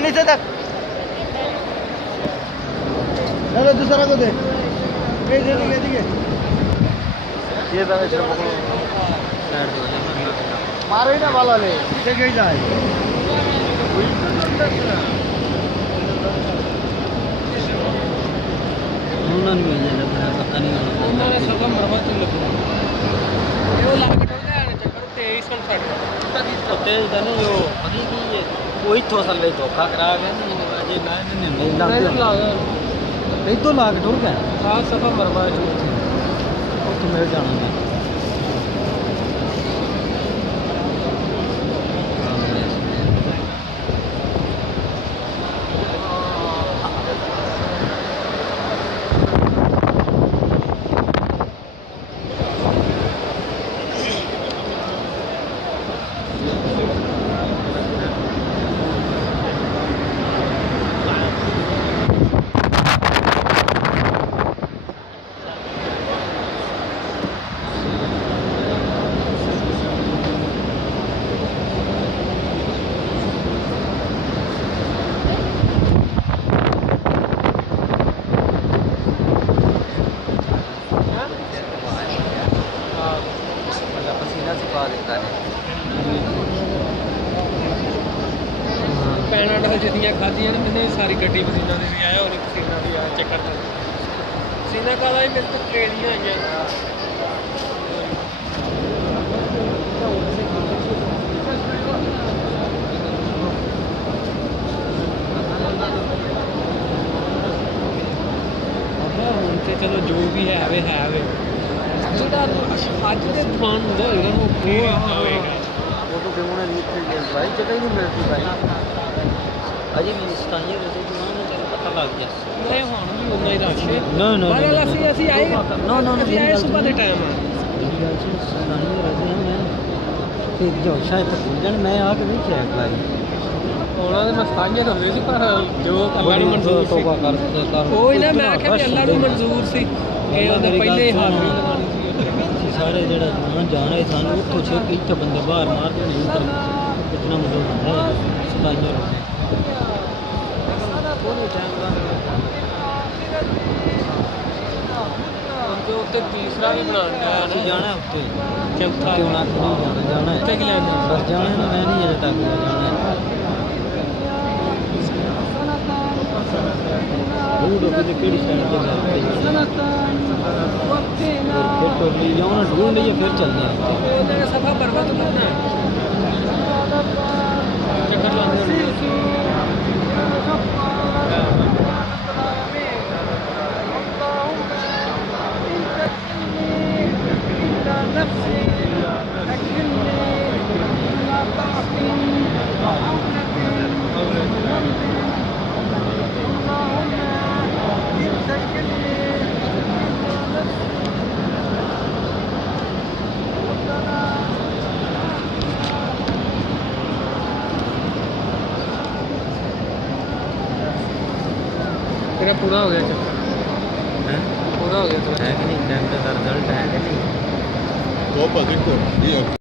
नीचे तक चलो दूसरा को दे ये मारो ही ना वाला ले पीछे कहीं जाए पता नहीं वही तो असल में धोखा करा गया नहीं तो ला के ठोक गया हाँ सफा मरवा तो मेरे जाना है पैनाडोल जितनी खादियाँ मैंने सारी गड्डी पसीना भी आया और पसीना भी आया चक्कर पसीना का ही मेरे तो ट्रेनियाँ आई चलो जो भी है वे ਜਿਹੜਾ ਅੱਜ ਦੇ ਦੁਕਾਨ ਹੁੰਦਾ ਹੋਏਗਾ ਉਹ ਹੋਏਗਾ वो तो क्यों नहीं भाई जगह ही नहीं मिलती भाई अजी भी स्थानीय रहते तो वहाँ चल पता लग गया नहीं हाँ भी उतना ही रश है ना ਅਸੀਂ ਆਏ ਨਾ ਅਸੀਂ ਆਏ ਸਵੇਰ ਦੇ ਟਾਈਮ स्थानीय रहते हैं मैं फिर जो शायद भूल जान मैं आके नहीं चेक लाई ਉਹਨਾਂ ਦੇ ਮਸਤਾਨੀਆਂ ਤਾਂ ਹੋਈ ਸੀ ਪਰ ਜੋ ਅੱਲਾ ਨੂੰ ਮਨਜ਼ੂਰ ਸੀ ਤੋਬਾ ਕਰ ਕੋਈ ਨਾ ਮੈਂ ਆਖਿਆ ਵੀ ਅੱਲਾ ਨੂੰ ਮਨਜ਼ੂਰ ਸੀ ਕਿ ਉਹਦੇ ਪਹਿਲੇ ਹੀ ਹਾਜ਼ਰੀ ਲਗਾਉਣੀ ਸੀ सारे जरा जाना है सानू उत्थों छेक इत्थे बंदे बाहर मारते नहीं उधर इतना मतलब है सताइयां उनके उत्ते तीसरा भी बनाना है जाना है उत्ते चौथा होना जाना है उत्ते कि लेना बस जाना है मैं नहीं अजे तक जाना है ढूंढो कि केड़ी साइड पे जाना फिर तो ले जाओ ना ढूंढ लीजिए फिर चलते हैं सफा पर्वत करना है चक्कर तेरा पूरा हो गया चक्कर है पूरा हो गया तो है कि नहीं टाइम का रिजल्ट है कि नहीं तो